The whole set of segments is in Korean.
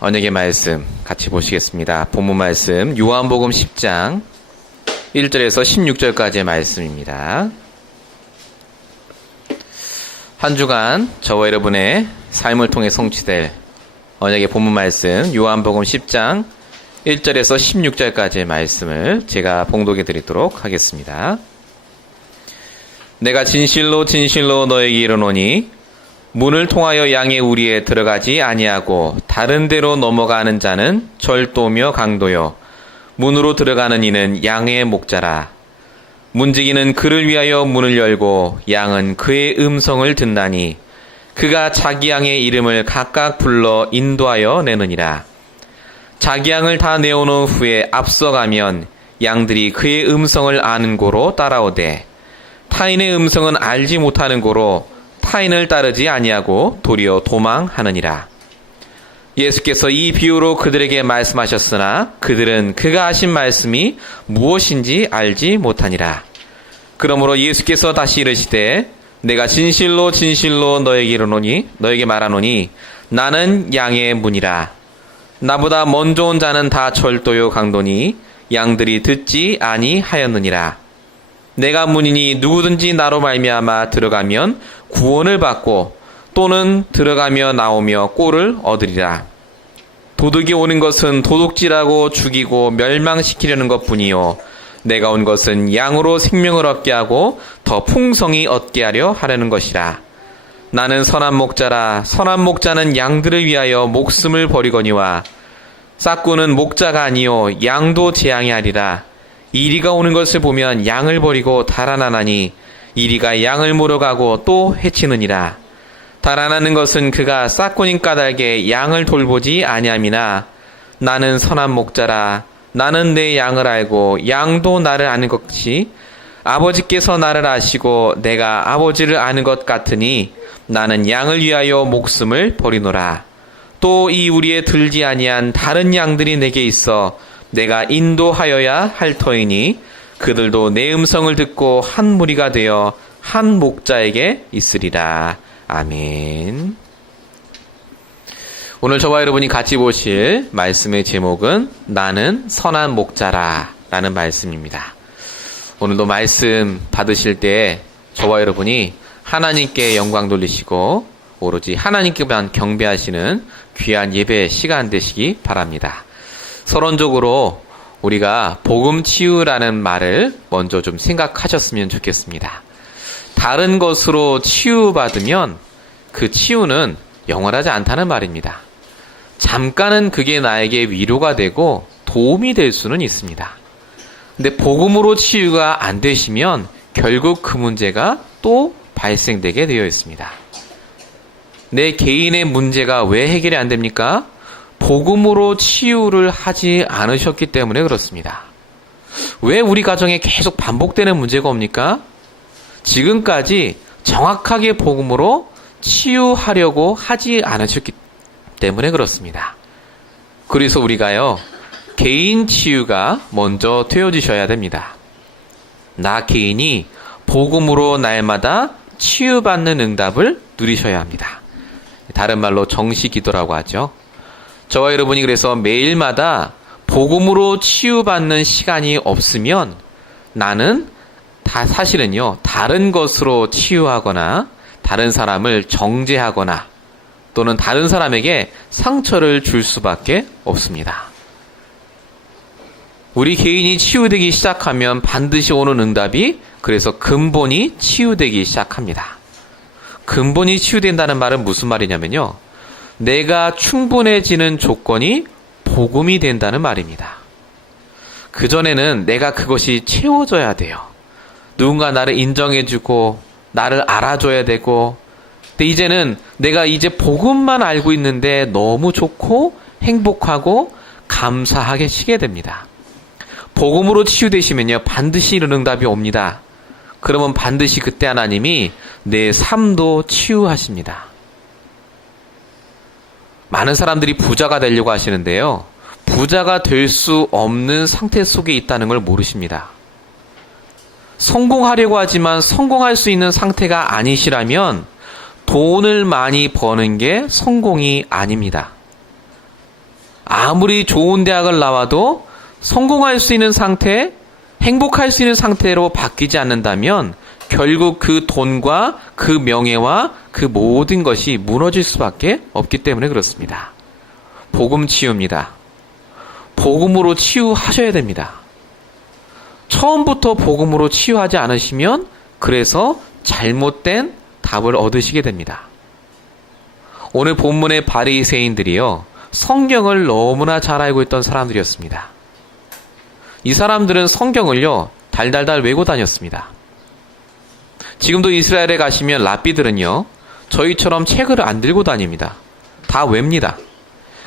언약의 말씀 같이 보시겠습니다. 본문 말씀 요한복음 10장 1절에서 16절까지의 말씀입니다. 한 주간 저와 여러분의 삶을 통해 성취될 언약의 본문 말씀 요한복음 10장 1절에서 16절까지의 말씀을 제가 봉독해 드리도록 하겠습니다. 내가 진실로 진실로 너에게 이르노니 문을 통하여 양의 우리에 들어가지 아니하고 다른 데로 넘어가는 자는 절도며 강도요 문으로 들어가는 이는 양의 목자라. 문지기는 그를 위하여 문을 열고 양은 그의 음성을 듣나니 그가 자기 양의 이름을 각각 불러 인도하여 내느니라. 자기 양을 다 내어놓은 후에 앞서가면 양들이 그의 음성을 아는 고로 따라오되 타인의 음성은 알지 못하는 고로 타인을 따르지 아니하고 도리어 도망하느니라. 예수께서 이 비유로 그들에게 말씀하셨으나 그들은 그가 하신 말씀이 무엇인지 알지 못하니라. 그러므로 예수께서 다시 이르시되 내가 진실로 진실로 너에게 말하노니 나는 양의 문이라. 나보다 먼저 온 자는 다 절도요 강도니 양들이 듣지 아니하였느니라. 내가 문이니 누구든지 나로 말미암아 들어가면 구원을 받고 또는 들어가며 나오며 꼴을 얻으리라. 도둑이 오는 것은 도둑질하고 죽이고 멸망시키려는 것뿐이요 내가 온 것은 양으로 생명을 얻게 하고 더 풍성히 얻게 하려는 것이라. 나는 선한 목자라. 선한 목자는 양들을 위하여 목숨을 버리거니와 싹구는 목자가 아니요 양도 재앙이 아니라. 이리가 오는 것을 보면 양을 버리고 달아나나니 이리가 양을 몰아가고 또 해치느니라. 달아나는 것은 그가 싹군인 까닭에 양을 돌보지 아니함이나 나는 선한 목자라. 나는 내 양을 알고 양도 나를 아는 것이 아버지께서 나를 아시고 내가 아버지를 아는 것 같으니 나는 양을 위하여 목숨을 버리노라. 또 이 우리에 들지 아니한 다른 양들이 내게 있어 내가 인도하여야 할 터이니 그들도 내 음성을 듣고 한 무리가 되어 한 목자에게 있으리라. 아멘. 오늘 저와 여러분이 같이 보실 말씀의 제목은 나는 선한 목자라 라는 말씀입니다. 오늘도 말씀 받으실 때 저와 여러분이 하나님께 영광 돌리시고 오로지 하나님께만 경배하시는 귀한 예배 시간 되시기 바랍니다. 서론적으로 우리가 복음 치유라는 말을 먼저 좀 생각하셨으면 좋겠습니다. 다른 것으로 치유받으면 그 치유는 영원하지 않다는 말입니다. 잠깐은 그게 나에게 위로가 되고 도움이 될 수는 있습니다. 근데 복음으로 치유가 안 되시면 결국 그 문제가 또 발생되게 되어 있습니다. 내 개인의 문제가 왜 해결이 안 됩니까? 복음으로 치유를 하지 않으셨기 때문에 그렇습니다. 왜 우리 가정에 계속 반복되는 문제가 옵니까? 지금까지 정확하게 복음으로 치유하려고 하지 않으셨기 때문에 그렇습니다. 그래서 우리가요, 개인 치유가 먼저 되어주셔야 됩니다. 나 개인이 복음으로 날마다 치유받는 응답을 누리셔야 합니다. 다른 말로 정시기도라고 하죠. 저와 여러분이 그래서 매일마다 복음으로 치유받는 시간이 없으면 나는 사실은요 다른 것으로 치유하거나 다른 사람을 정죄하거나 또는 다른 사람에게 상처를 줄 수밖에 없습니다. 우리 개인이 치유되기 시작하면 반드시 오는 응답이 그래서 근본이 치유되기 시작합니다. 근본이 치유된다는 말은 무슨 말이냐면요, 내가 충분해지는 조건이 복음이 된다는 말입니다. 그전에는 내가 그것이 채워져야 돼요. 누군가 나를 인정해주고 나를 알아줘야 되고, 근데 이제는 내가 이제 복음만 알고 있는데 너무 좋고 행복하고 감사하게 됩니다. 복음으로 치유되시면요 반드시 이런 응답이 옵니다. 그러면 반드시 그때 하나님이 내 삶도 치유하십니다. 많은 사람들이 부자가 되려고 하시는데요, 부자가 될 수 없는 상태 속에 있다는 걸 모르십니다. 성공하려고 하지만 성공할 수 있는 상태가 아니시라면 돈을 많이 버는 게 성공이 아닙니다. 아무리 좋은 대학을 나와도 성공할 수 있는 상태, 행복할 수 있는 상태로 바뀌지 않는다면 결국 그 돈과 그 명예와 그 모든 것이 무너질 수밖에 없기 때문에 그렇습니다. 복음 치유입니다. 복음으로 치유하셔야 됩니다. 처음부터 복음으로 치유하지 않으시면 그래서 잘못된 답을 얻으시게 됩니다. 오늘 본문의 바리새인들이요, 성경을 너무나 잘 알고 있던 사람들이었습니다. 이 사람들은 성경을요, 달달달 외고 다녔습니다. 지금도 이스라엘에 가시면 랍비들은요, 저희처럼 책을 안 들고 다닙니다. 다 외웁니다.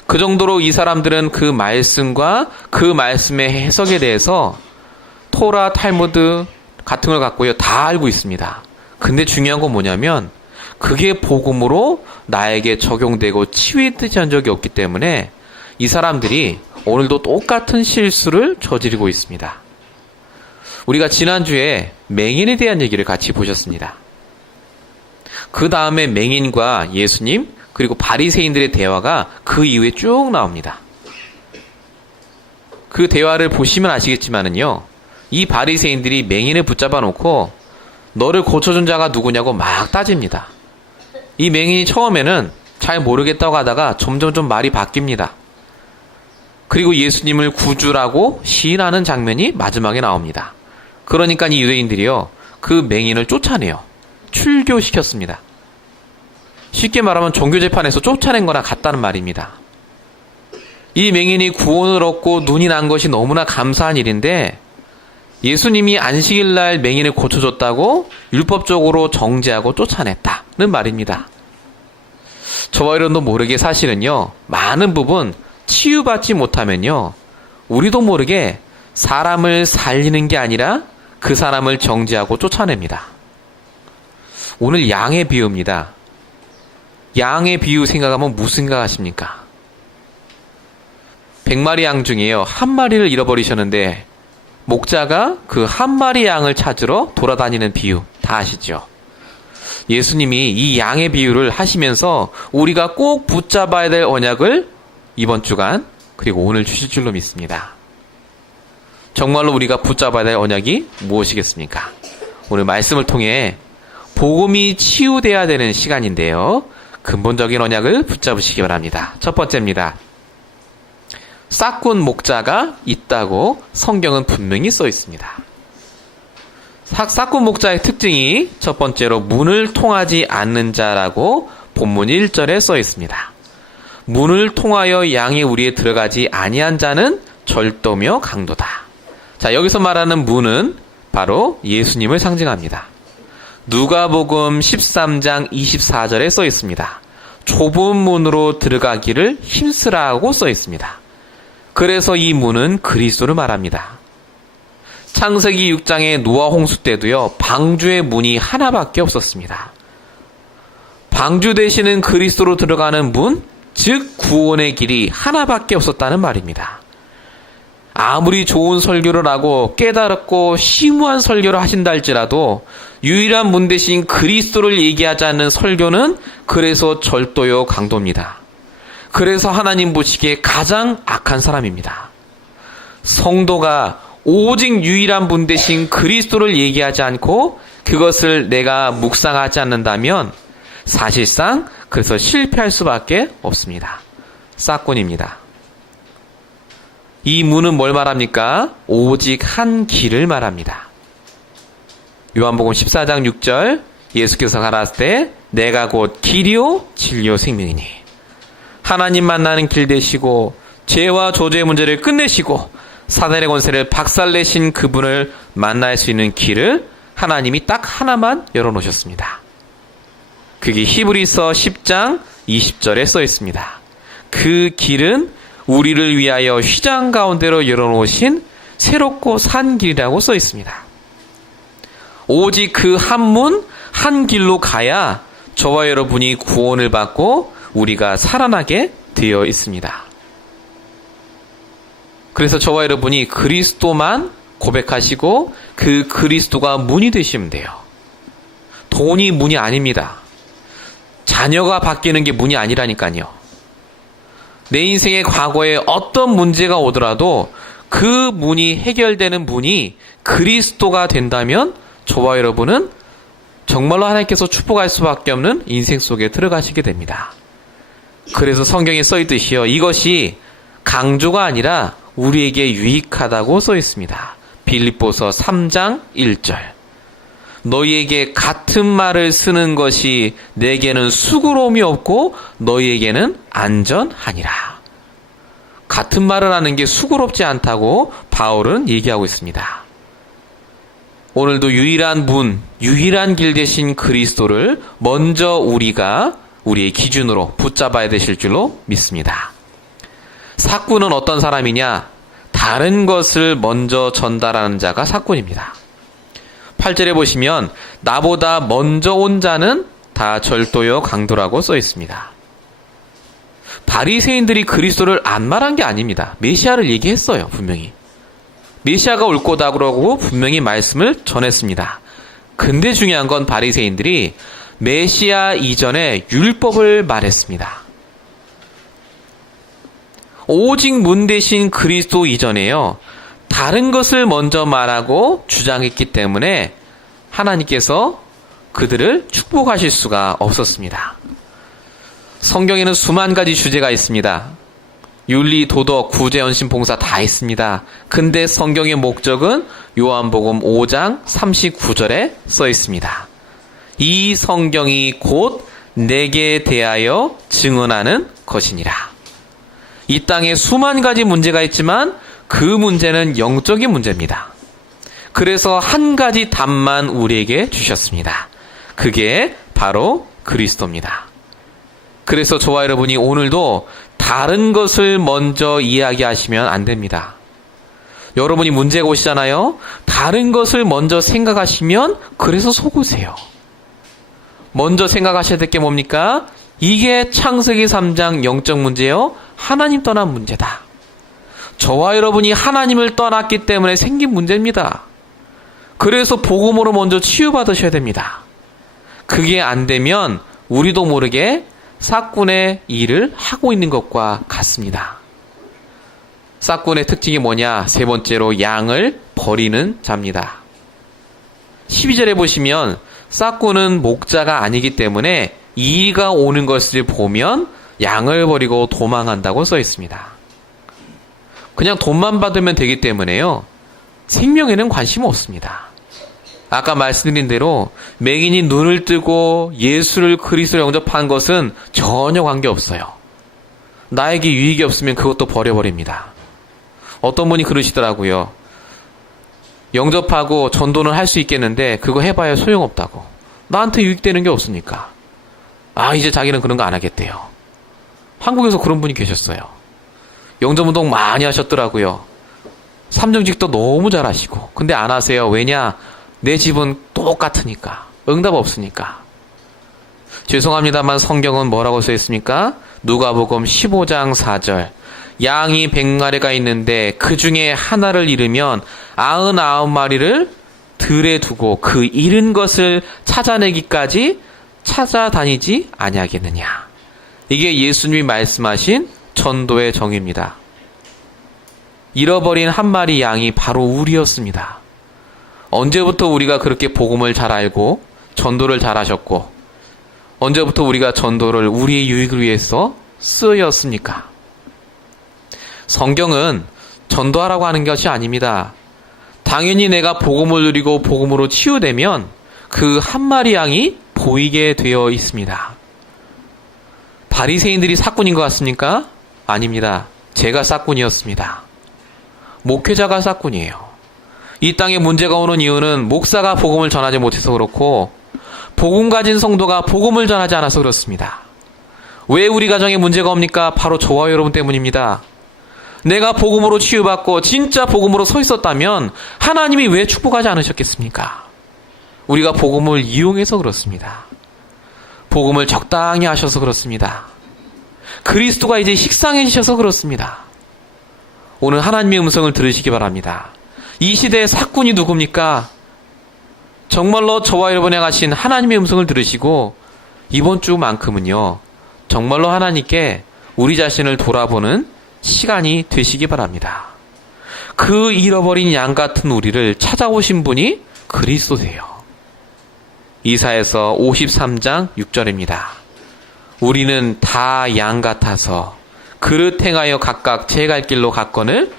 그 정도로 이 사람들은 그 말씀과 그 말씀의 해석에 대해서 토라, 탈무드 같은 걸 갖고요, 다 알고 있습니다. 근데 중요한 건 뭐냐면 그게 복음으로 나에게 적용되고 치유되지 적이 없기 때문에 이 사람들이 오늘도 똑같은 실수를 저지르고 있습니다. 우리가 지난주에 맹인에 대한 얘기를 같이 보셨습니다. 그 다음에 맹인과 예수님 그리고 바리새인들의 대화가 그 이후에 쭉 나옵니다. 그 대화를 보시면 아시겠지만은요, 이 바리새인들이 맹인을 붙잡아 놓고 너를 고쳐준 자가 누구냐고 막 따집니다. 이 맹인이 처음에는 잘 모르겠다고 하다가 점점 말이 바뀝니다. 그리고 예수님을 구주라고 시인하는 장면이 마지막에 나옵니다. 그러니까 이 유대인들이요, 그 맹인을 쫓아내요. 출교시켰습니다. 쉽게 말하면 종교재판에서 쫓아낸 거나 같다는 말입니다. 이 맹인이 구원을 얻고 눈이 난 것이 너무나 감사한 일인데 예수님이 안식일날 맹인을 고쳐줬다고 율법적으로 정죄하고 쫓아냈다는 말입니다. 저와 여러분도 모르게 사실은요, 많은 부분 치유받지 못하면요, 우리도 모르게 사람을 살리는 게 아니라 그 사람을 정죄하고 쫓아냅니다. 오늘 양의 비유입니다. 양의 비유 생각하면 무슨 생각하십니까? 100마리 양 중에요, 한 마리를 잃어버리셨는데 목자가 그 한 마리 양을 찾으러 돌아다니는 비유 다 아시죠? 예수님이 이 양의 비유를 하시면서 우리가 꼭 붙잡아야 될 언약을 이번 주간 그리고 오늘 주실 줄로 믿습니다. 정말로 우리가 붙잡아야 될 언약이 무엇이겠습니까? 오늘 말씀을 통해 복음이 치유돼야 되는 시간인데요, 근본적인 언약을 붙잡으시기 바랍니다. 첫 번째입니다. 싹군 목자가 있다고 성경은 분명히 써 있습니다. 싹군 목자의 특징이 첫 번째로 문을 통하지 않는 자라고 본문 1절에 써 있습니다. 문을 통하여 양의 우리에 들어가지 아니한 자는 절도며 강도다. 자, 여기서 말하는 문은 바로 예수님을 상징합니다. 누가복음 13장 24절에 써 있습니다. 좁은 문으로 들어가기를 힘쓰라고 써 있습니다. 그래서 이 문은 그리스도를 말합니다. 창세기 6장의 노아 홍수 때도요, 방주의 문이 하나밖에 없었습니다. 방주 되시는 그리스도로 들어가는 문, 즉 구원의 길이 하나밖에 없었다는 말입니다. 아무리 좋은 설교를 하고 깨달았고 심오한 설교를 하신다 할지라도 유일한 문 대신 그리스도를 얘기하지 않는 설교는 그래서 절도요, 강도입니다. 그래서 하나님 보시기에 가장 악한 사람입니다. 성도가 오직 유일한 분 대신 그리스도를 얘기하지 않고 그것을 내가 묵상하지 않는다면 사실상 그래서 실패할 수밖에 없습니다. 싹군입니다. 이 문은 뭘 말합니까? 오직 한 길을 말합니다. 요한복음 14장 6절, 예수께서 가라사대 때 내가 곧 길이요 진리요 생명이니 하나님 만나는 길 되시고 죄와 저주의 문제를 끝내시고 사단의 권세를 박살내신 그분을 만날 수 있는 길을 하나님이 딱 하나만 열어놓으셨습니다. 그게 히브리서 10장 20절에 써 있습니다. 그 길은 우리를 위하여 휘장 가운데로 열어놓으신 새롭고 산 길이라고 써 있습니다. 오직 그 한 문, 한 길로 가야 저와 여러분이 구원을 받고 우리가 살아나게 되어 있습니다. 그래서 저와 여러분이 그리스도만 고백하시고 그 그리스도가 문이 되시면 돼요. 돈이 문이 아닙니다. 자녀가 바뀌는 게 문이 아니라니까요. 내 인생의 과거에 어떤 문제가 오더라도 그 문이 해결되는 문이 그리스도가 된다면 저와 여러분은 정말로 하나님께서 축복할 수밖에 없는 인생 속에 들어가시게 됩니다. 그래서 성경에 써 있듯이요, 이것이 강조가 아니라 우리에게 유익하다고 써 있습니다. 빌립보서 3장 1절. 너희에게 같은 말을 쓰는 것이 내게는 수고로움이 없고 너희에게는 안전하니라. 같은 말을 하는 게 수고롭지 않다고 바울은 얘기하고 있습니다. 오늘도 유일한 문, 유일한 길 되신 그리스도를 먼저 우리가 우리의 기준으로 붙잡아야 되실 줄로 믿습니다. 사꾼은 어떤 사람이냐? 다른 것을 먼저 전달하는 자가 사꾼입니다. 8절에 보시면 나보다 먼저 온 자는 다 절도요 강도라고 써 있습니다. 바리새인들이 그리스도를 안 말한 게 아닙니다. 메시아를 얘기했어요. 분명히. 메시아가 올 거다 그러고 분명히 말씀을 전했습니다. 근데 중요한 건 바리새인들이 메시아 이전에 율법을 말했습니다. 오직 문 대신 그리스도 이전에요, 다른 것을 먼저 말하고 주장했기 때문에 하나님께서 그들을 축복하실 수가 없었습니다. 성경에는 수만 가지 주제가 있습니다. 윤리, 도덕, 구제, 헌신, 봉사 다 있습니다. 근데 성경의 목적은 요한복음 5장 39절에 써 있습니다. 이 성경이 곧 내게 대하여 증언하는 것이니라. 이 땅에 수만 가지 문제가 있지만 그 문제는 영적인 문제입니다. 그래서 한 가지 답만 우리에게 주셨습니다. 그게 바로 그리스도입니다. 그래서 저와 여러분이 오늘도 다른 것을 먼저 이야기하시면 안 됩니다. 여러분이 문제가 오시잖아요. 다른 것을 먼저 생각하시면 그래서 속으세요. 먼저 생각하셔야 될 게 뭡니까? 이게 창세기 3장 영적 문제요, 하나님 떠난 문제다. 저와 여러분이 하나님을 떠났기 때문에 생긴 문제입니다. 그래서 복음으로 먼저 치유받으셔야 됩니다. 그게 안 되면 우리도 모르게 사꾼의 일을 하고 있는 것과 같습니다. 사꾼의 특징이 뭐냐? 세 번째로 양을 버리는 자입니다. 12절에 보시면 사꾼은 목자가 아니기 때문에 이의가 오는 것을 보면 양을 버리고 도망한다고 써 있습니다. 그냥 돈만 받으면 되기 때문에요, 생명에는 관심 없습니다. 아까 말씀드린 대로 맹인이 눈을 뜨고 예수를 그리스도로 영접한 것은 전혀 관계없어요. 나에게 유익이 없으면 그것도 버려버립니다. 어떤 분이 그러시더라고요. 영접하고 전도는 할 수 있겠는데 그거 해봐야 소용없다고. 나한테 유익되는 게 없으니까. 이제 자기는 그런 거 안 하겠대요. 한국에서 그런 분이 계셨어요. 영접운동 많이 하셨더라고요. 삼정직도 너무 잘하시고. 근데 안 하세요. 왜냐? 내 집은 똑같으니까. 응답 없으니까. 죄송합니다만 성경은 뭐라고 써 있습니까? 누가복음 15장 4절. 양이 100마리가 있는데 그 중에 하나를 잃으면 99마리를 들에 두고 그 잃은 것을 찾아내기까지 찾아다니지 아니하겠느냐. 이게 예수님이 말씀하신 전도의 정의입니다. 잃어버린 한 마리 양이 바로 우리였습니다. 언제부터 우리가 그렇게 복음을 잘 알고 전도를 잘 하셨고, 언제부터 우리가 전도를 우리의 유익을 위해서 쓰였습니까? 성경은 전도하라고 하는 것이 아닙니다. 당연히 내가 복음을 누리고 복음으로 치유되면 그 한 마리 양이 보이게 되어 있습니다. 바리새인들이 사꾼인 것 같습니까? 아닙니다. 제가 사꾼이었습니다. 목회자가 사꾼이에요. 이 땅에 문제가 오는 이유는 목사가 복음을 전하지 못해서 그렇고, 복음 가진 성도가 복음을 전하지 않아서 그렇습니다. 왜 우리 가정에 문제가 옵니까? 바로 저와 여러분 때문입니다. 내가 복음으로 치유받고 진짜 복음으로 서 있었다면 하나님이 왜 축복하지 않으셨겠습니까? 우리가 복음을 이용해서 그렇습니다. 복음을 적당히 하셔서 그렇습니다. 그리스도가 이제 식상해지셔서 그렇습니다. 오늘 하나님의 음성을 들으시기 바랍니다. 이 시대의 사꾼이 누굽니까? 정말로 저와 여러분이 가신 하나님의 음성을 들으시고 이번 주만큼은요, 정말로 하나님께 우리 자신을 돌아보는 시간이 되시기 바랍니다. 그 잃어버린 양 같은 우리를 찾아오신 분이 그리스도세요. 이사야서 53장 6절입니다. 우리는 다 양 같아서 그릇 행하여 각각 제 갈 길로 갔거늘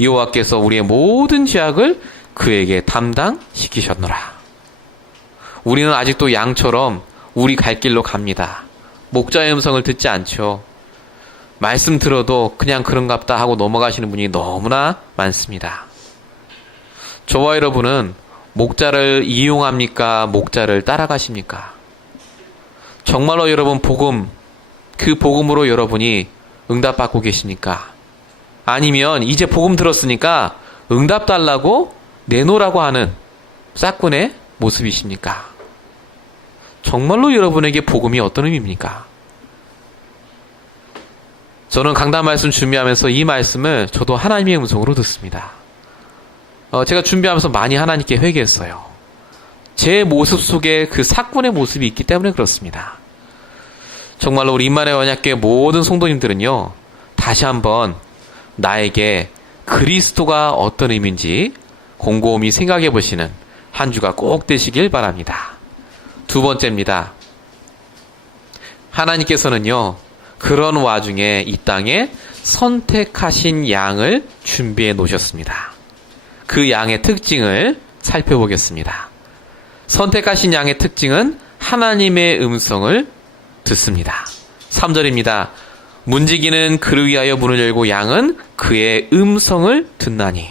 여호와께서 우리의 모든 죄악을 그에게 담당시키셨노라. 우리는 아직도 양처럼 우리 갈 길로 갑니다. 목자의 음성을 듣지 않죠. 말씀 들어도 그냥 그런갑다 하고 넘어가시는 분이 너무나 많습니다. 저와 여러분은 목자를 이용합니까? 목자를 따라가십니까? 정말로 여러분 그 복음으로 여러분이 응답받고 계십니까? 아니면 이제 복음 들었으니까 응답 달라고 내놓으라고 하는 짝꾼의 모습이십니까? 정말로 여러분에게 복음이 어떤 의미입니까? 저는 강단 말씀 준비하면서 이 말씀을 저도 하나님의 음성으로 듣습니다. 제가 준비하면서 많이 하나님께 회개했어요. 제 모습 속에 그 사꾼의 모습이 있기 때문에 그렇습니다. 정말로 우리 임마누엘 언약교회 모든 성도님들은요, 다시 한번 나에게 그리스도가 어떤 의미인지 곰곰이 생각해 보시는 한 주가 꼭 되시길 바랍니다. 두 번째입니다. 하나님께서는요, 그런 와중에 이 땅에 선택하신 양을 준비해 놓으셨습니다. 그 양의 특징을 살펴보겠습니다. 선택하신 양의 특징은 하나님의 음성을 듣습니다. 3절입니다. 문지기는 그를 위하여 문을 열고 양은 그의 음성을 듣나니.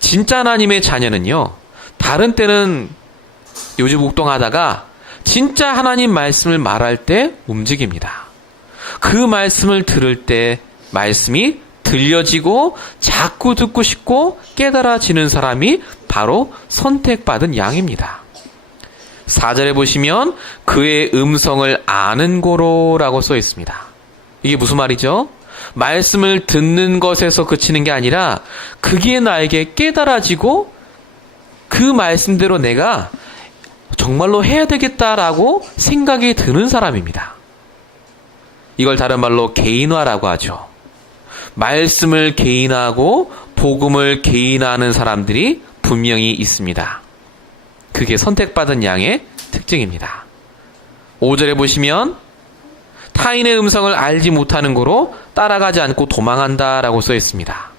진짜 하나님의 자녀는요, 다른 때는 요지복동하다가 진짜 하나님 말씀을 말할 때 움직입니다. 그 말씀을 들을 때 말씀이 들려지고 자꾸 듣고 싶고 깨달아지는 사람이 바로 선택받은 양입니다. 4절에 보시면 그의 음성을 아는 고로라고 써 있습니다. 이게 무슨 말이죠? 말씀을 듣는 것에서 그치는 게 아니라 그게 나에게 깨달아지고 그 말씀대로 내가 정말로 해야 되겠다라고 생각이 드는 사람입니다. 이걸 다른 말로 개인화라고 하죠. 말씀을 개인화하고 복음을 개인화하는 사람들이 분명히 있습니다. 그게 선택받은 양의 특징입니다. 5절에 보시면 타인의 음성을 알지 못하는 거로 따라가지 않고 도망한다라고 써 있습니다.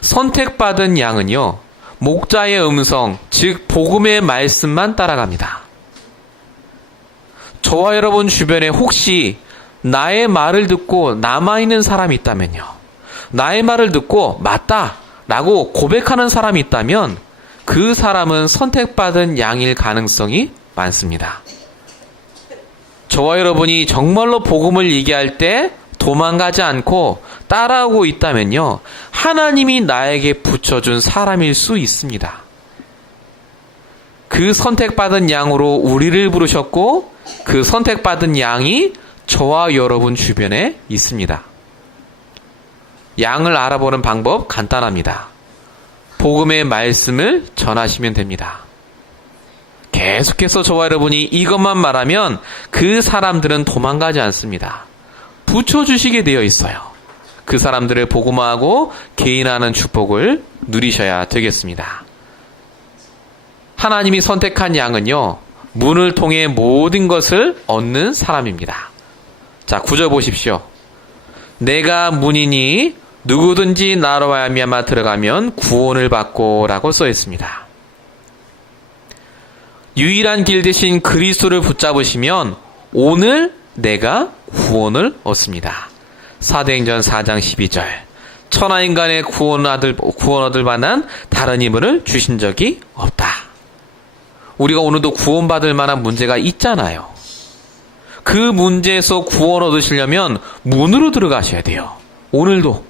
선택받은 양은요, 목자의 음성, 즉 복음의 말씀만 따라갑니다. 저와 여러분 주변에 혹시 나의 말을 듣고 남아있는 사람이 있다면요, 나의 말을 듣고 맞다 라고 고백하는 사람이 있다면 그 사람은 선택받은 양일 가능성이 많습니다. 저와 여러분이 정말로 복음을 얘기할 때 도망가지 않고 따라오고 있다면요, 하나님이 나에게 붙여준 사람일 수 있습니다. 그 선택받은 양으로 우리를 부르셨고 그 선택받은 양이 저와 여러분 주변에 있습니다. 양을 알아보는 방법 간단합니다. 복음의 말씀을 전하시면 됩니다. 계속해서 저와 여러분이 이것만 말하면 그 사람들은 도망가지 않습니다. 붙여주시게 되어 있어요. 그 사람들을 복음화하고 개인화하는 축복을 누리셔야 되겠습니다. 하나님이 선택한 양은요, 문을 통해 모든 것을 얻는 사람입니다. 자, 9절 보십시오. 내가 문이니 누구든지 나로 말미암아 들어가면 구원을 받고 라고 써 있습니다. 유일한 길 대신 그리스도를 붙잡으시면 오늘 내가 구원을 얻습니다. 사도행전 4장 12절. 천하인간의 구원 얻을 만한 다른 힘을 주신 적이 없다. 우리가 오늘도 구원받을 만한 문제가 있잖아요. 그 문제에서 구원 얻으시려면 문으로 들어가셔야 돼요. 오늘도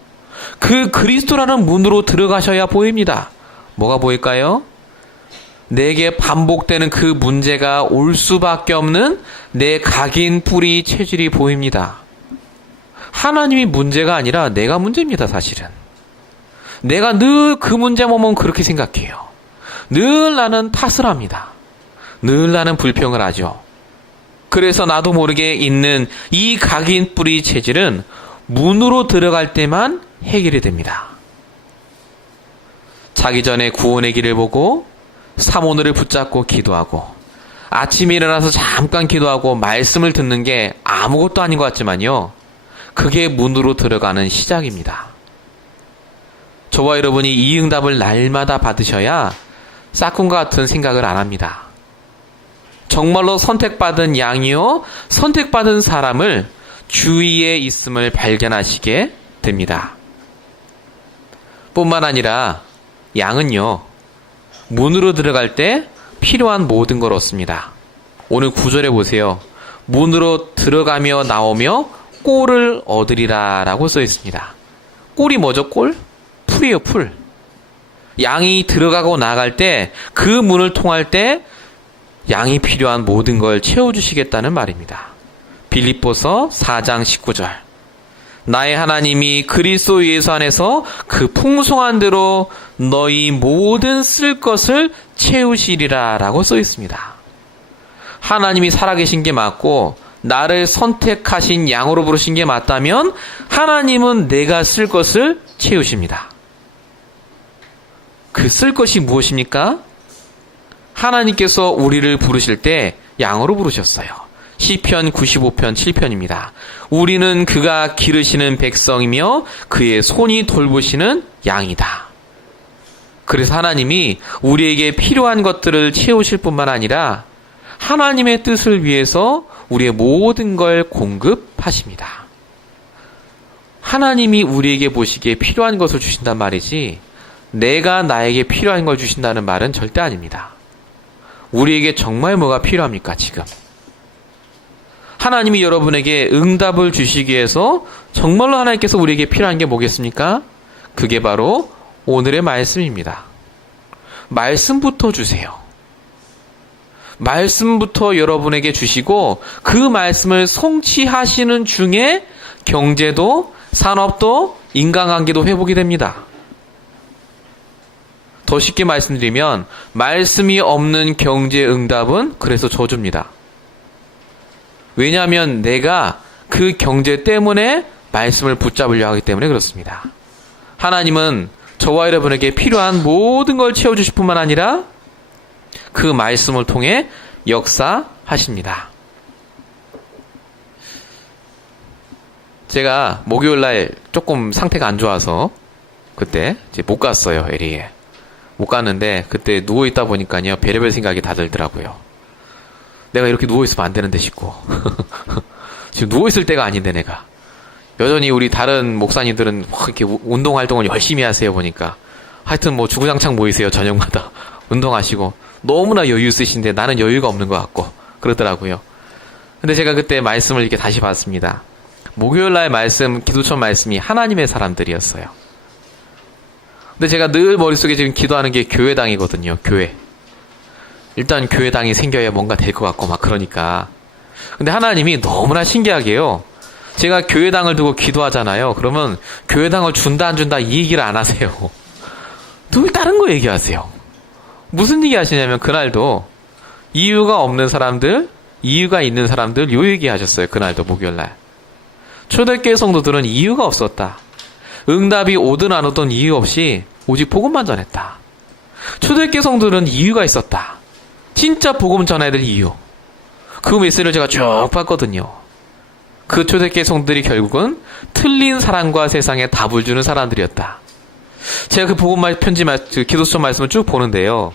그 그리스도라는 문으로 들어가셔야 보입니다. 뭐가 보일까요? 내게 반복되는 그 문제가 올 수밖에 없는 내 각인 뿌리 체질이 보입니다. 하나님이 문제가 아니라 내가 문제입니다, 사실은. 내가 늘 그 문제만 보면 그렇게 생각해요. 늘 나는 탓을 합니다. 늘 나는 불평을 하죠. 그래서 나도 모르게 있는 이 각인 뿌리 체질은 문으로 들어갈 때만 해결이 됩니다. 자기 전에 구원의 길을 보고 사모늘을 붙잡고 기도하고 아침에 일어나서 잠깐 기도하고 말씀을 듣는 게 아무것도 아닌 것 같지만요. 그게 문으로 들어가는 시작입니다. 저와 여러분이 이 응답을 날마다 받으셔야 싹군과 같은 생각을 안 합니다. 정말로 선택받은 양이요, 선택받은 사람을 주위에 있음을 발견하시게 됩니다. 뿐만 아니라 양은요, 문으로 들어갈 때 필요한 모든 걸 얻습니다. 오늘 9절에 보세요. 문으로 들어가며 나오며 꼴을 얻으리라 라고 써 있습니다. 꼴이 뭐죠? 꼴? 풀이에요, 풀. 양이 들어가고 나갈 때 그 문을 통할 때 양이 필요한 모든 걸 채워주시겠다는 말입니다. 빌립보서 4장 19절. 나의 하나님이 그리스도 예수 안에서 그 풍성한 대로 너희 모든 쓸 것을 채우시리라 라고 써 있습니다. 하나님이 살아계신 게 맞고 나를 선택하신 양으로 부르신 게 맞다면 하나님은 내가 쓸 것을 채우십니다. 그 쓸 것이 무엇입니까? 하나님께서 우리를 부르실 때 양으로 부르셨어요. 시편 95편 7편입니다. 우리는 그가 기르시는 백성이며 그의 손이 돌보시는 양이다. 그래서 하나님이 우리에게 필요한 것들을 채우실 뿐만 아니라 하나님의 뜻을 위해서 우리의 모든 걸 공급하십니다. 하나님이 우리에게 보시기에 필요한 것을 주신단 말이지 내가 나에게 필요한 걸 주신다는 말은 절대 아닙니다. 우리에게 정말 뭐가 필요합니까, 지금? 하나님이 여러분에게 응답을 주시기 위해서 정말로 하나님께서 우리에게 필요한 게 뭐겠습니까? 그게 바로 오늘의 말씀입니다. 말씀부터 주세요. 말씀부터 여러분에게 주시고 그 말씀을 성취하시는 중에 경제도, 산업도, 인간관계도 회복이 됩니다. 더 쉽게 말씀드리면 말씀이 없는 경제 응답은 그래서 저주입니다. 왜냐하면 내가 그 경제 때문에 말씀을 붙잡으려 하기 때문에 그렇습니다. 하나님은 저와 여러분에게 필요한 모든 걸 채워주실 뿐만 아니라 그 말씀을 통해 역사하십니다. 제가 목요일날 조금 상태가 안 좋아서 그때 이제 못 갔어요. LA에. 못 갔는데 그때 누워있다 보니까요. 별의별 생각이 다 들더라고요. 내가 이렇게 누워있으면 안 되는데 싶고 지금 누워있을 때가 아닌데 내가 여전히 우리 다른 목사님들은 이렇게 운동활동을 열심히 하세요 보니까 하여튼 뭐 주구장창 모이세요. 저녁마다 운동하시고 너무나 여유 있으신데 나는 여유가 없는 것 같고 그러더라고요. 근데 제가 그때 말씀을 이렇게 다시 봤습니다. 목요일날 말씀, 기도처 말씀이 하나님의 사람들이었어요. 근데 제가 늘 머릿속에 지금 기도하는 게 교회당이거든요. 교회. 일단 교회당이 생겨야 뭔가 될 것 같고 막 그러니까. 근데 하나님이 너무나 신기하게요. 제가 교회당을 두고 기도하잖아요. 그러면 교회당을 준다 안 준다 이 얘기를 안 하세요. 늘 다른 거 얘기하세요. 무슨 얘기 하시냐면 그날도 이유가 없는 사람들, 이유가 있는 사람들 요 얘기 하셨어요. 그날도 목요일날. 초대교회 성도들은 이유가 없었다. 응답이 오든 안 오든 이유 없이 오직 복음만 전했다. 초대교회 성도들은 이유가 있었다. 진짜 복음 전해야 될 이유. 그 메시지를 제가 쭉 봤거든요. 그 초대교회 성도들이 결국은 틀린 사람과 세상에 답을 주는 사람들이었다. 제가 그 복음 편지 그 기도서 말씀을 쭉 보는데요.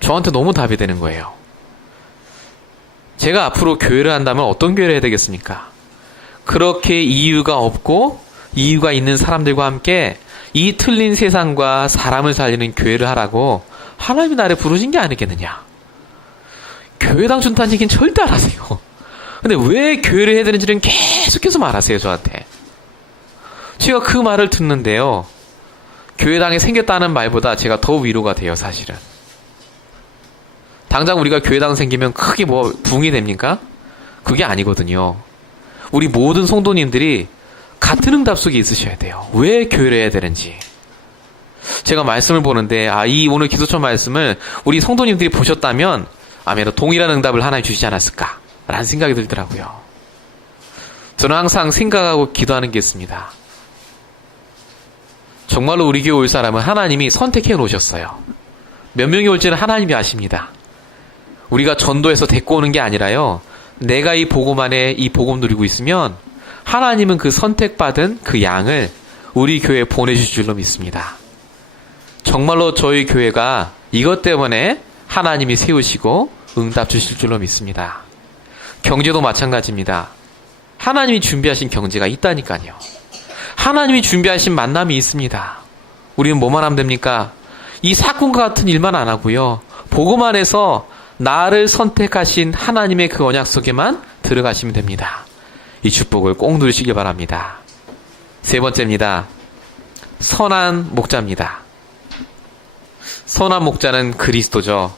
저한테 너무 답이 되는 거예요. 제가 앞으로 교회를 한다면 어떤 교회를 해야 되겠습니까? 그렇게 이유가 없고 이유가 있는 사람들과 함께 이 틀린 세상과 사람을 살리는 교회를 하라고 하나님이 나를 부르신 게 아니겠느냐. 교회당 준다는 얘기는 절대 안 하세요. 근데 왜 교회를 해야 되는지는 계속해서 말하세요. 저한테. 제가 그 말을 듣는데요. 교회당이 생겼다는 말보다 제가 더 위로가 돼요. 사실은. 당장 우리가 교회당 생기면 크게 뭐 부흥이 됩니까? 그게 아니거든요. 우리 모든 성도님들이 같은 응답 속에 있으셔야 돼요. 왜 교회를 해야 되는지. 제가 말씀을 보는데 이 오늘 기도처 말씀을 우리 성도님들이 보셨다면 아마도 동일한 응답을 하나님 주시지 않았을까 라는 생각이 들더라고요. 저는 항상 생각하고 기도하는 게 있습니다. 정말로 우리 교회 올 사람은 하나님이 선택해 놓으셨어요. 몇 명이 올지는 하나님이 아십니다. 우리가 전도해서 데리고 오는 게 아니라요. 내가 이 복음 안에 이 복음 누리고 있으면 하나님은 그 선택받은 그 양을 우리 교회에 보내주실 줄로 믿습니다. 정말로 저희 교회가 이것 때문에 하나님이 세우시고 응답 주실 줄로 믿습니다. 경제도 마찬가지입니다. 하나님이 준비하신 경제가 있다니까요. 하나님이 준비하신 만남이 있습니다. 우리는 뭐만 하면 됩니까? 이 사건과 같은 일만 안 하고요. 복음 안에서 나를 선택하신 하나님의 그 언약 속에만 들어가시면 됩니다. 이 축복을 꼭 누리시길 바랍니다. 세 번째입니다. 선한 목자입니다. 선한 목자는 그리스도죠.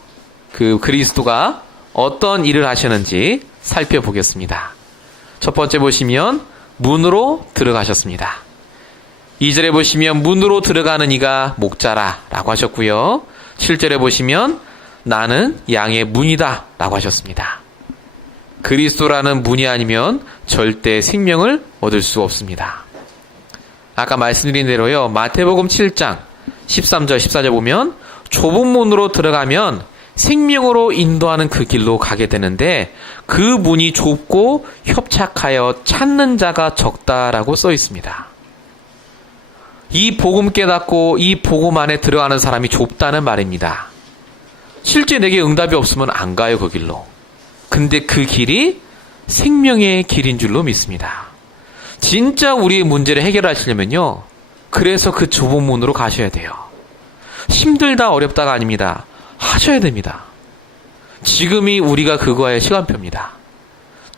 그 그리스도가 어떤 일을 하셨는지 살펴보겠습니다. 첫 번째 보시면 문으로 들어가셨습니다. 2절에 보시면 문으로 들어가는 이가 목자라 라고 하셨고요. 7절에 보시면 나는 양의 문이다 라고 하셨습니다. 그리스도라는 문이 아니면 절대 생명을 얻을 수 없습니다. 아까 말씀드린 대로요. 마태복음 7장 13절 14절 보면 좁은 문으로 들어가면 생명으로 인도하는 그 길로 가게 되는데 그 문이 좁고 협착하여 찾는 자가 적다라고 써 있습니다. 이 복음 깨닫고 이 복음 안에 들어가는 사람이 좁다는 말입니다. 실제 내게 응답이 없으면 안 가요, 그 길로. 근데 그 길이 생명의 길인 줄로 믿습니다. 진짜 우리의 문제를 해결하시려면요. 그래서 그 좁은 문으로 가셔야 돼요. 힘들다 어렵다가 아닙니다. 하셔야 됩니다. 지금이 우리가 그거의 시간표입니다.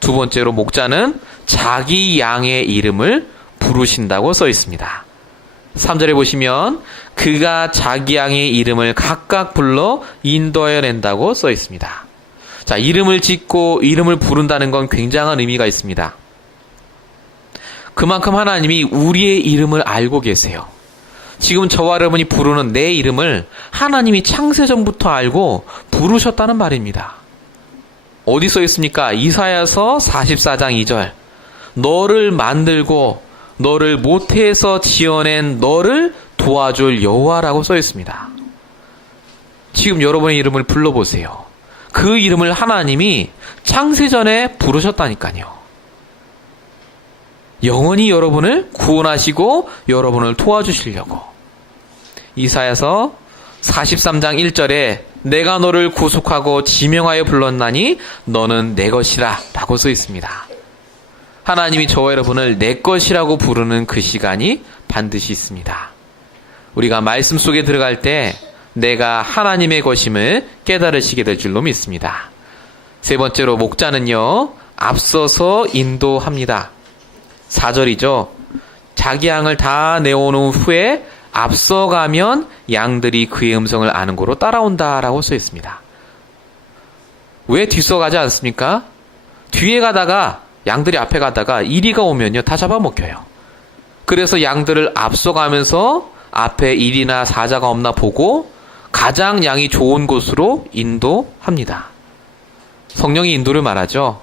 두 번째로 목자는 자기 양의 이름을 부르신다고 써 있습니다. 3절에 보시면 그가 자기 양의 이름을 각각 불러 인도하여 낸다고 써 있습니다. 자, 이름을 짓고 이름을 부른다는 건 굉장한 의미가 있습니다. 그만큼 하나님이 우리의 이름을 알고 계세요. 지금 저와 여러분이 부르는 내 이름을 하나님이 창세전부터 알고 부르셨다는 말입니다. 어디 써 있습니까? 이사야서 44장 2절. 너를 만들고 너를 모태에서 지어낸 너를 도와줄 여호와라고 써 있습니다. 지금 여러분의 이름을 불러보세요. 그 이름을 하나님이 창세전에 부르셨다니까요. 영원히 여러분을 구원하시고 여러분을 도와주시려고. 이사야서 43장 1절에 내가 너를 구속하고 지명하여 불렀나니 너는 내 것이라 라고 써 있습니다. 하나님이 저와 여러분을 내 것이라고 부르는 그 시간이 반드시 있습니다. 우리가 말씀 속에 들어갈 때 내가 하나님의 것임을 깨달으시게 될 줄로 믿습니다. 세 번째로 목자는요. 앞서서 인도합니다. 4절이죠. 자기 양을 다 내어놓은 후에 앞서가면 양들이 그의 음성을 아는 고로 따라온다라고 써 있습니다. 왜 뒤서가지 않습니까? 뒤에 가다가 양들이 앞에 가다가 이리가 오면요 다 잡아먹혀요. 그래서 양들을 앞서가면서 앞에 일이나 사자가 없나 보고 가장 양이 좋은 곳으로 인도합니다. 성령이 인도를 말하죠.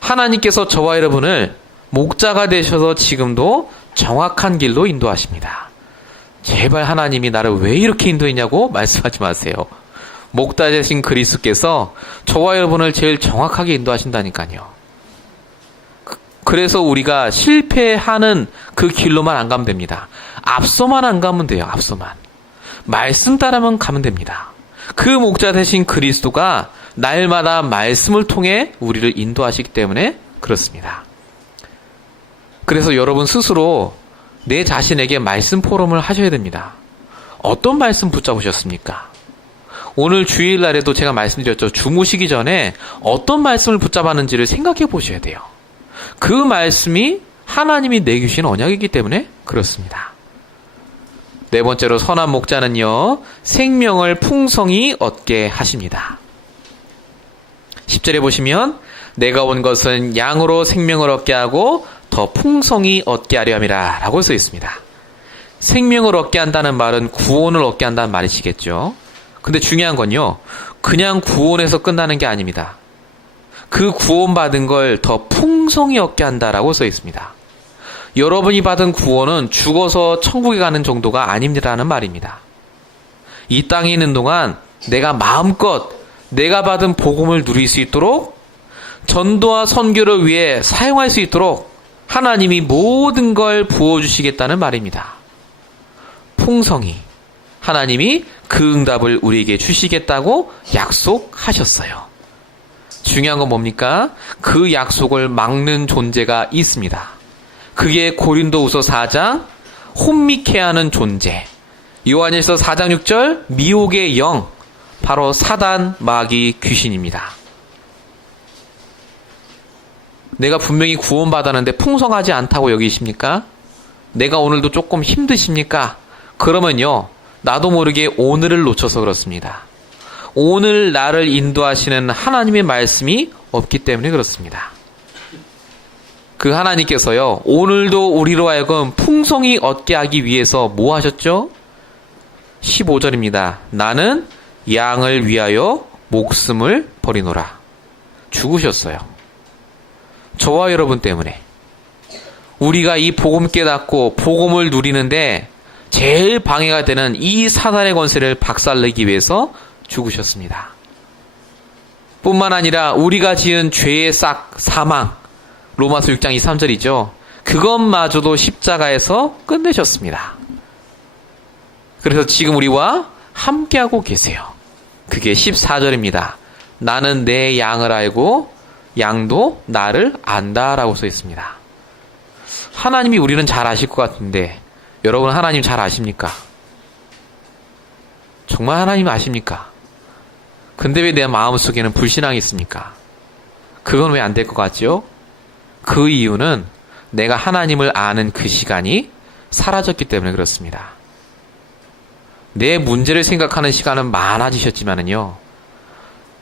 하나님께서 저와 여러분을 목자가 되셔서 지금도 정확한 길로 인도하십니다. 제발 하나님이 나를 왜 이렇게 인도했냐고 말씀하지 마세요. 목자 되신 그리스도께서 저와 여러분을 제일 정확하게 인도하신다니까요. 그래서 우리가 실패하는 그 길로만 안 가면 됩니다. 앞서만 안 가면 돼요. 앞서만. 말씀 따라만 가면 됩니다. 그 목자 되신 그리스도가 날마다 말씀을 통해 우리를 인도하시기 때문에 그렇습니다. 그래서 여러분 스스로 내 자신에게 말씀 포럼을 하셔야 됩니다. 어떤 말씀 붙잡으셨습니까? 오늘 주일날에도 제가 말씀드렸죠. 주무시기 전에 어떤 말씀을 붙잡았는지를 생각해 보셔야 돼요. 그 말씀이 하나님이 내주신 언약이기 때문에 그렇습니다. 네 번째로 선한 목자는요. 생명을 풍성히 얻게 하십니다. 10절에 보시면 내가 온 것은 양으로 생명을 얻게 하고 더 풍성히 얻게 하려 함이라 라고 써 있습니다. 생명을 얻게 한다는 말은 구원을 얻게 한다는 말이시겠죠. 근데 중요한 건요. 그냥 구원에서 끝나는 게 아닙니다. 그 구원받은 걸 더 풍성히 얻게 한다라고 써 있습니다. 여러분이 받은 구원은 죽어서 천국에 가는 정도가 아닙니다라는 말입니다. 이 땅에 있는 동안 내가 마음껏 내가 받은 복음을 누릴 수 있도록 전도와 선교를 위해 사용할 수 있도록 하나님이 모든 걸 부어주시겠다는 말입니다. 풍성히 하나님이 그 응답을 우리에게 주시겠다고 약속하셨어요. 중요한 건 뭡니까? 그 약속을 막는 존재가 있습니다. 그게 고린도후서 4장 혼미케 하는 존재, 요한일서 4장 6절 미혹의 영, 바로 사단, 마귀, 귀신입니다. 내가 분명히 구원받았는데 풍성하지 않다고 여기십니까? 내가 오늘도 조금 힘드십니까? 그러면요, 나도 모르게 오늘을 놓쳐서 그렇습니다. 오늘 나를 인도하시는 하나님의 말씀이 없기 때문에 그렇습니다. 그 하나님께서요, 오늘도 우리로 하여금 풍성히 얻게 하기 위해서 뭐 하셨죠? 15절입니다. 나는 양을 위하여 목숨을 버리노라. 죽으셨어요. 저와 여러분 때문에. 우리가 이 복음 깨닫고 복음을 누리는데 제일 방해가 되는 이 사단의 권세를 박살내기 위해서 죽으셨습니다. 뿐만 아니라 우리가 지은 죄의 싹, 사망, 로마서 6장 2, 3절이죠. 그것마저도 십자가에서 끝내셨습니다. 그래서 지금 우리와 함께하고 계세요. 그게 14절입니다. 나는 내 양을 알고 양도 나를 안다라고 써 있습니다. 하나님이 우리는 잘 아실 것 같은데 여러분 하나님 잘 아십니까? 정말 하나님 아십니까? 근데 왜 내 마음속에는 불신앙이 있습니까? 그건 왜 안 될 것 같죠? 그 이유는 내가 하나님을 아는 그 시간이 사라졌기 때문에 그렇습니다. 내 문제를 생각하는 시간은 많아지셨지만은요,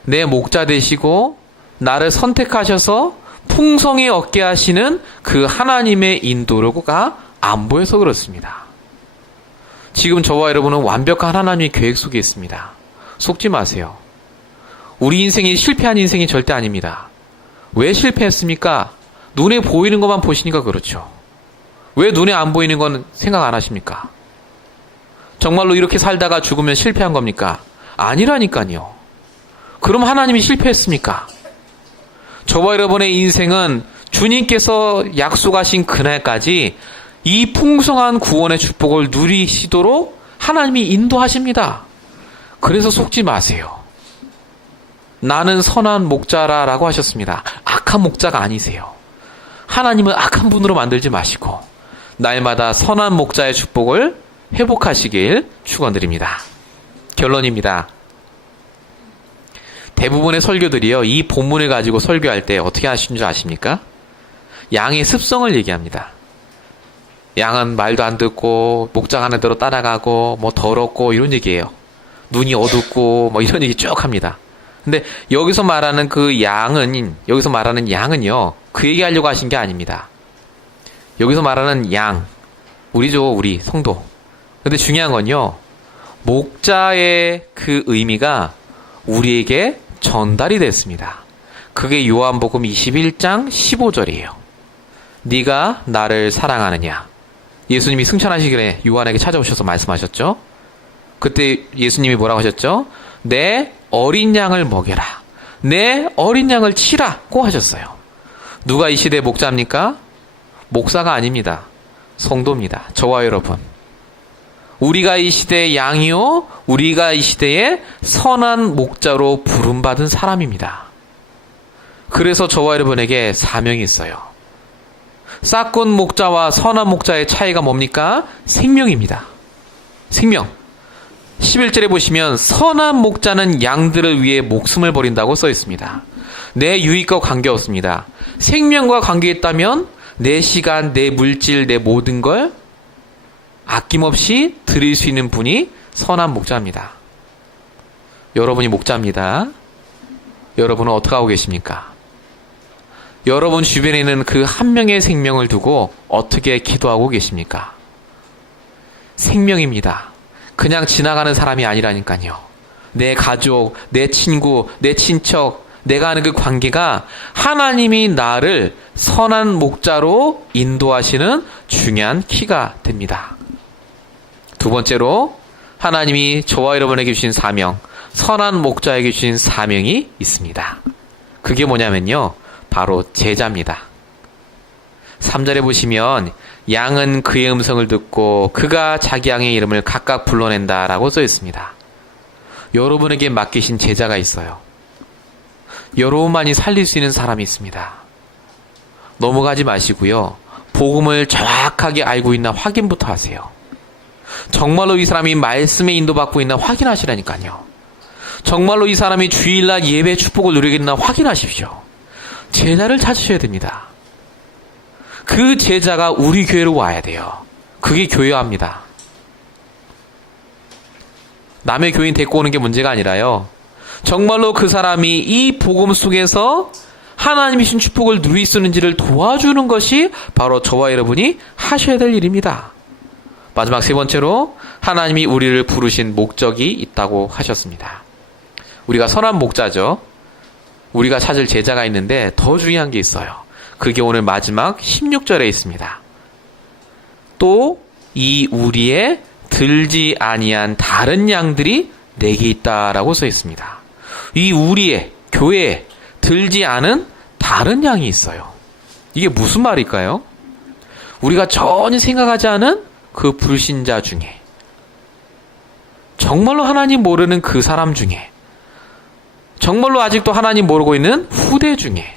내 목자 되시고 나를 선택하셔서 풍성히 얻게 하시는 그 하나님의 인도가 안 보여서 그렇습니다. 지금 저와 여러분은 완벽한 하나님의 계획 속에 있습니다. 속지 마세요. 우리 인생이 실패한 인생이 절대 아닙니다. 왜 실패했습니까? 눈에 보이는 것만 보시니까 그렇죠. 왜 눈에 안 보이는 건 생각 안 하십니까? 정말로 이렇게 살다가 죽으면 실패한 겁니까? 아니라니까요. 그럼 하나님이 실패했습니까? 저와 여러분의 인생은 주님께서 약속하신 그날까지 이 풍성한 구원의 축복을 누리시도록 하나님이 인도하십니다. 그래서 속지 마세요. 나는 선한 목자라고 하셨습니다. 악한 목자가 아니세요. 하나님은 악한 분으로 만들지 마시고 날마다 선한 목자의 축복을 회복하시길 축원드립니다. 결론입니다. 대부분의 설교들이요, 이 본문을 가지고 설교할 때 어떻게 하시는 줄 아십니까? 양의 습성을 얘기합니다. 양은 말도 안 듣고 목장 하는 대로 따라가고 뭐 더럽고 이런 얘기예요. 눈이 어둡고 뭐 이런 얘기 쭉 합니다. 근데 여기서 말하는 양은요, 그 얘기 하려고 하신 게 아닙니다. 여기서 말하는 양, 우리죠, 우리 성도. 근데 중요한 건요, 목자의 그 의미가 우리에게 전달이 됐습니다. 그게 요한복음 21장 15절이에요. 네가 나를 사랑하느냐. 예수님이 승천하시길래 요한에게 찾아오셔서 말씀하셨죠. 그때 예수님이 뭐라고 하셨죠? 내 어린 양을 먹여라. 내 어린 양을 치라고 하셨어요. 누가 이 시대의 목자입니까? 목사가 아닙니다. 성도입니다. 저와 여러분. 우리가 이 시대의 양이요, 우리가 이 시대의 선한 목자로 부름받은 사람입니다. 그래서 저와 여러분에게 사명이 있어요. 싹군 목자와 선한 목자의 차이가 뭡니까? 생명입니다. 생명. 11절에 보시면 선한 목자는 양들을 위해 목숨을 버린다고 써 있습니다. 내 유익과 관계없습니다. 생명과 관계있다면 내 시간, 내 물질, 내 모든 걸 아낌없이 드릴 수 있는 분이 선한 목자입니다. 여러분이 목자입니다. 여러분은 어떻게 하고 계십니까? 여러분 주변에 있는 그 한 명의 생명을 두고 어떻게 기도하고 계십니까? 생명입니다. 그냥 지나가는 사람이 아니라니까요. 내 가족, 내 친구, 내 친척, 내가 하는 그 관계가 하나님이 나를 선한 목자로 인도하시는 중요한 키가 됩니다. 두 번째로 하나님이 저와 여러분에게 주신 사명, 선한 목자에게 주신 사명이 있습니다. 그게 뭐냐면요, 바로 제자입니다. 3절에 보시면 양은 그의 음성을 듣고 그가 자기 양의 이름을 각각 불러낸다 라고 써 있습니다. 여러분에게 맡기신 제자가 있어요. 여러분만이 살릴 수 있는 사람이 있습니다. 넘어가지 마시고요, 복음을 정확하게 알고 있나 확인부터 하세요. 정말로 이 사람이 말씀에 인도받고 있나 확인하시라니까요. 정말로 이 사람이 주일날 예배 축복을 누리겠나 확인하십시오. 제자를 찾으셔야 됩니다. 그 제자가 우리 교회로 와야 돼요. 그게 교회화입니다. 남의 교인 데리고 오는 게 문제가 아니라요, 정말로 그 사람이 이 복음 속에서 하나님이 주신 축복을 누릴 수 있는지를 도와주는 것이 바로 저와 여러분이 하셔야 될 일입니다. 마지막 세 번째로 하나님이 우리를 부르신 목적이 있다고 하셨습니다. 우리가 선한 목자죠. 우리가 찾을 제자가 있는데 더 중요한 게 있어요. 그게 오늘 마지막 16절에 있습니다. 또 이 우리의 들지 아니한 다른 양들이 내게 있다라고 써 있습니다. 이 우리의 교회에 들지 않은 다른 양이 있어요. 이게 무슨 말일까요? 우리가 전혀 생각하지 않은 그 불신자 중에, 정말로 하나님 모르는 그 사람 중에, 정말로 아직도 하나님 모르고 있는 후대 중에,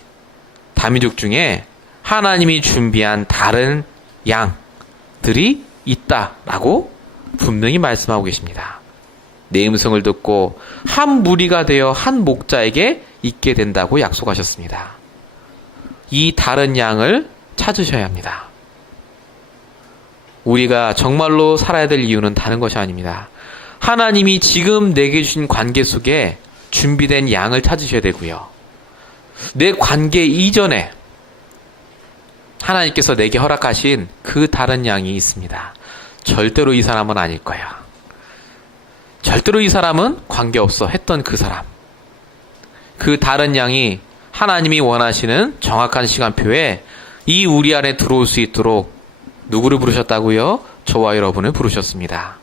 다민족 중에 하나님이 준비한 다른 양들이 있다라고 분명히 말씀하고 계십니다. 내 음성을 듣고 한 무리가 되어 한 목자에게 있게 된다고 약속하셨습니다. 이 다른 양을 찾으셔야 합니다. 우리가 정말로 살아야 될 이유는 다른 것이 아닙니다. 하나님이 지금 내게 주신 관계 속에 준비된 양을 찾으셔야 되고요, 내 관계 이전에 하나님께서 내게 허락하신 그 다른 양이 있습니다. 절대로 이 사람은 아닐 거야. 절대로 이 사람은 관계없어 했던 그 사람. 그 다른 양이 하나님이 원하시는 정확한 시간표에 이 우리 안에 들어올 수 있도록 누구를 부르셨다고요? 저와 여러분을 부르셨습니다.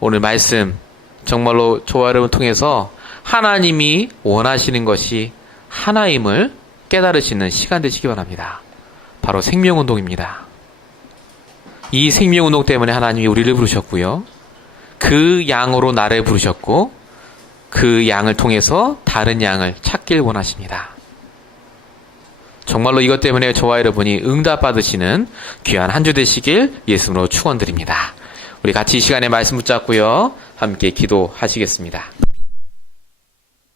오늘 말씀 정말로 저와 여러분 통해서 하나님이 원하시는 것이 하나임을 깨달으시는 시간 되시기 바랍니다. 바로 생명운동입니다. 이 생명운동 때문에 하나님이 우리를 부르셨고요, 그 양으로 나를 부르셨고, 그 양을 통해서 다른 양을 찾길 원하십니다. 정말로 이것 때문에 저와 여러분이 응답받으시는 귀한 한 주 되시길 예수님으로 축원드립니다. 우리 같이 이 시간에 말씀 붙잡고요, 함께 기도하시겠습니다.